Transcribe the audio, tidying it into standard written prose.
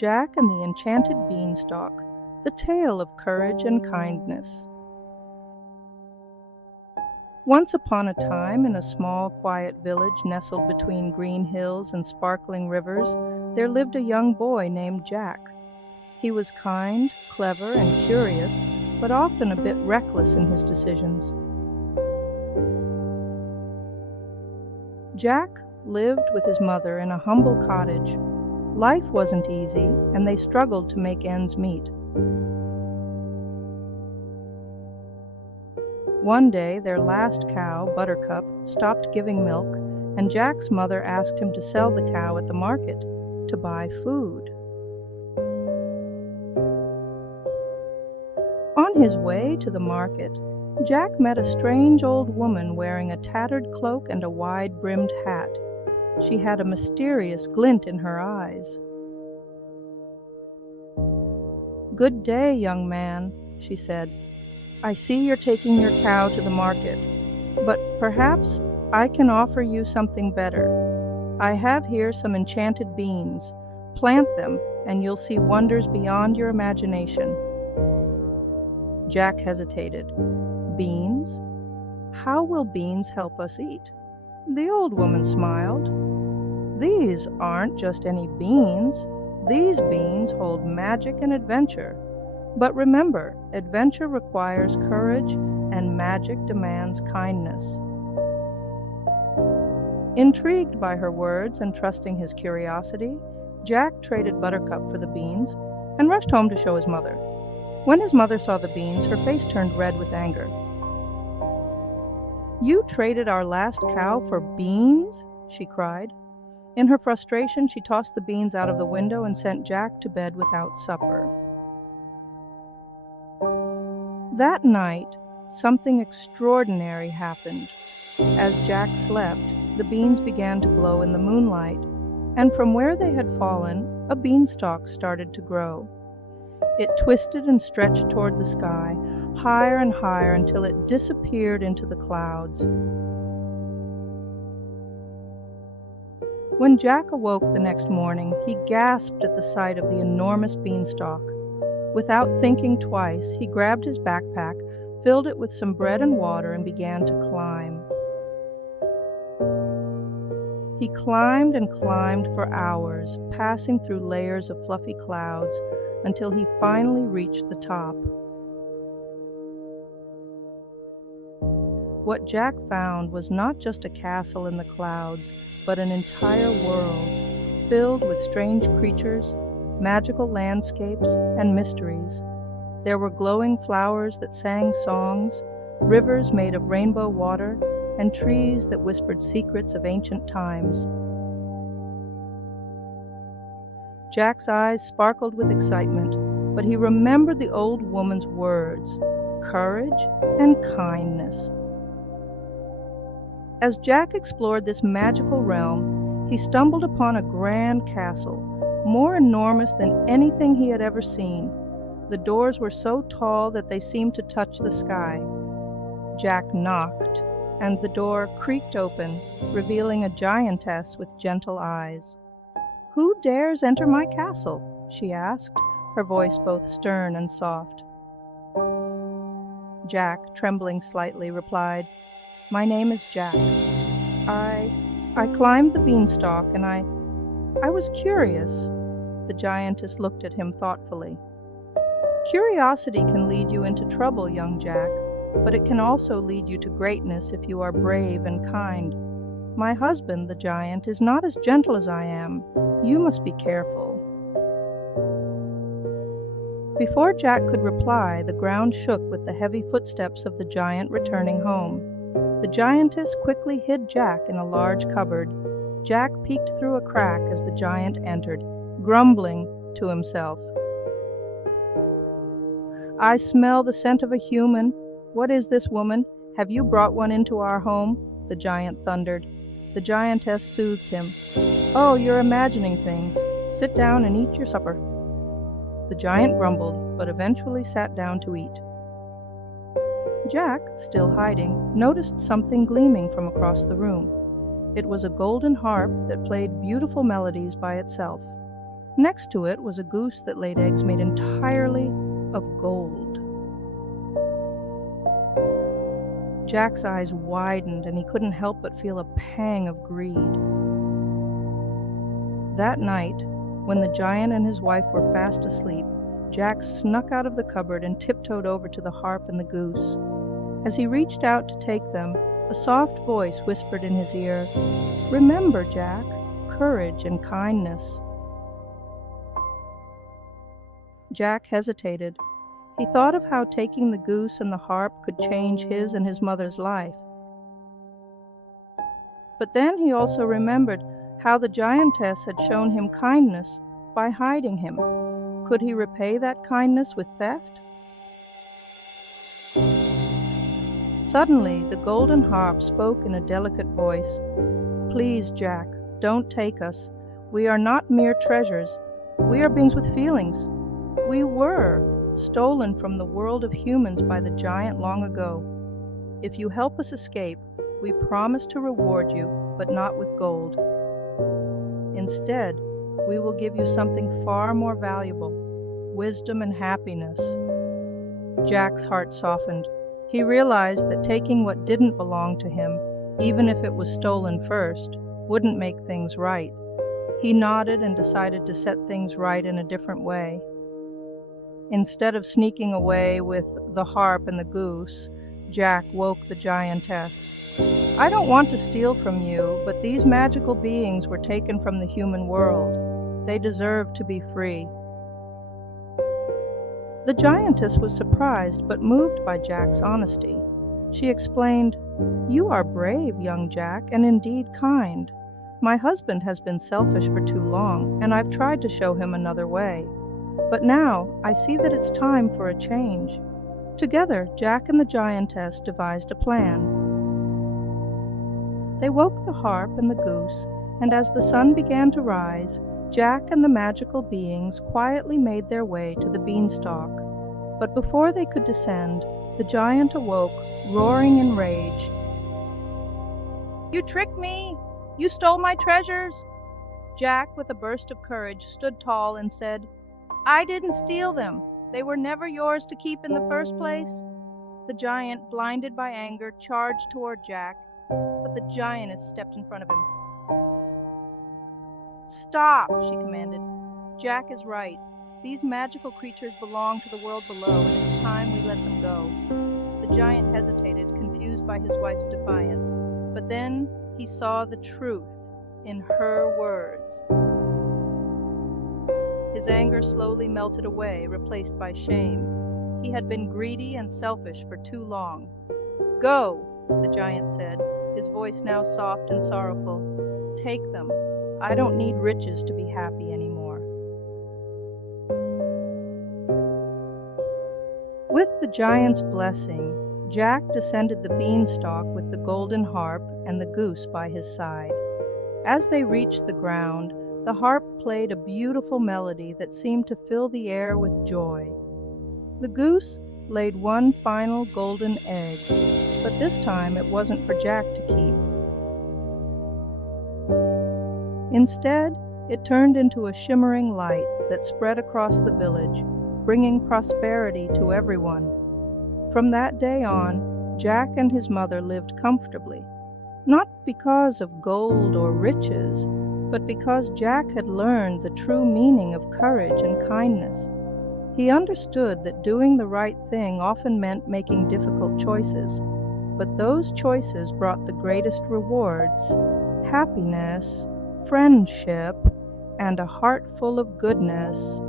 Jack and the Enchanted Beanstalk, the tale of courage and kindness. Once upon a time, in a small, quiet village nestled between green hills and sparkling rivers, there lived a young boy named Jack. He was kind, clever, and curious, but often a bit reckless in his decisions. Jack lived with his mother in a humble cottage. Life wasn't easy, and they struggled to make ends meet. One day, their last cow, Buttercup, stopped giving milk, and Jack's mother asked him to sell the cow at the market to buy food. On his way to the market, Jack met a strange old woman wearing a tattered cloak and a wide-brimmed hat. She had a mysterious glint in her eyes. "Good day, young man," she said. "I see you're taking your cow to the market, but perhaps I can offer you something better. I have here some enchanted beans. Plant them, and you'll see wonders beyond your imagination." Jack hesitated. "Beans? How will beans help us eat?" The old woman smiled. "These aren't just any beans. These beans hold magic and adventure. But remember, adventure requires courage, and magic demands kindness." Intrigued by her words and trusting his curiosity, Jack traded Buttercup for the beans and rushed home to show his mother. When his mother saw the beans, her face turned red with anger. "You traded our last cow for beans?" she cried. In her frustration, she tossed the beans out of the window and sent Jack to bed without supper. That night, something extraordinary happened. As Jack slept, the beans began to glow in the moonlight, and from where they had fallen, a beanstalk started to grow. It twisted and stretched toward the sky, higher and higher until it disappeared into the clouds. When Jack awoke the next morning, he gasped at the sight of the enormous beanstalk. Without thinking twice, he grabbed his backpack, filled it with some bread and water, and began to climb. He climbed and climbed for hours, passing through layers of fluffy clouds, until he finally reached the top. What Jack found was not just a castle in the clouds, but an entire world, filled with strange creatures, magical landscapes, and mysteries. There were glowing flowers that sang songs, rivers made of rainbow water, and trees that whispered secrets of ancient times. Jack's eyes sparkled with excitement, but he remembered the old woman's words, courage and kindness. As Jack explored this magical realm, he stumbled upon a grand castle, more enormous than anything he had ever seen. The doors were so tall that they seemed to touch the sky. Jack knocked, and the door creaked open, revealing a giantess with gentle eyes. "Who dares enter my castle?" she asked, her voice both stern and soft. Jack, trembling slightly, replied, "My name is Jack. I climbed the beanstalk, and I was curious." The giantess looked at him thoughtfully. "Curiosity can lead you into trouble, young Jack, but it can also lead you to greatness if you are brave and kind. My husband, the giant, is not as gentle as I am. You must be careful." Before Jack could reply, the ground shook with the heavy footsteps of the giant returning home. The giantess quickly hid Jack in a large cupboard. Jack peeked through a crack as the giant entered, grumbling to himself. "I smell the scent of a human. What is this, woman? Have you brought one into our home?" the giant thundered. The giantess soothed him. "Oh, you're imagining things. Sit down and eat your supper." The giant grumbled, but eventually sat down to eat. Jack, still hiding, noticed something gleaming from across the room. It was a golden harp that played beautiful melodies by itself. Next to it was a goose that laid eggs made entirely of gold. Jack's eyes widened, and he couldn't help but feel a pang of greed. That night, when the giant and his wife were fast asleep, Jack snuck out of the cupboard and tiptoed over to the harp and the goose. As he reached out to take them, a soft voice whispered in his ear, "Remember, Jack, courage and kindness." Jack hesitated. He thought of how taking the goose and the harp could change his and his mother's life. But then he also remembered how the giantess had shown him kindness by hiding him. Could he repay that kindness with theft? Suddenly, the golden harp spoke in a delicate voice. "Please, Jack, don't take us. We are not mere treasures. We are beings with feelings. We were stolen from the world of humans by the giant long ago. If you help us escape, we promise to reward you, but not with gold. Instead, we will give you something far more valuable, wisdom and happiness." Jack's heart softened. He realized that taking what didn't belong to him, even if it was stolen first, wouldn't make things right. He nodded and decided to set things right in a different way. Instead of sneaking away with the harp and the goose, Jack woke the giantess. "I don't want to steal from you, but these magical beings were taken from the human world. They deserve to be free." The giantess was surprised but moved by Jack's honesty. She explained, "You are brave, young Jack, and indeed kind. My husband has been selfish for too long, and I've tried to show him another way. But now I see that it's time for a change." Together, Jack and the giantess devised a plan. They woke the harp and the goose, and as the sun began to rise, Jack and the magical beings quietly made their way to the beanstalk. But before they could descend, the giant awoke, roaring in rage. "You tricked me! You stole my treasures!" Jack, with a burst of courage, stood tall and said, "I didn't steal them. They were never yours to keep in the first place." The giant, blinded by anger, charged toward Jack, but the giantess stepped in front of him. "Stop," she commanded. "Jack is right. These magical creatures belong to the world below, and it's time we let them go." The giant hesitated, confused by his wife's defiance, but then he saw the truth in her words. His anger slowly melted away, replaced by shame. He had been greedy and selfish for too long. "Go," the giant said, his voice now soft and sorrowful. "Take them. I don't need riches to be happy anymore." With the giant's blessing, Jack descended the beanstalk with the golden harp and the goose by his side. As they reached the ground, the harp played a beautiful melody that seemed to fill the air with joy. The goose laid one final golden egg, but this time it wasn't for Jack to keep. Instead, it turned into a shimmering light that spread across the village, bringing prosperity to everyone. From that day on, Jack and his mother lived comfortably, not because of gold or riches, but because Jack had learned the true meaning of courage and kindness. He understood that doing the right thing often meant making difficult choices, but those choices brought the greatest rewards: happiness, friendship, and a heart full of goodness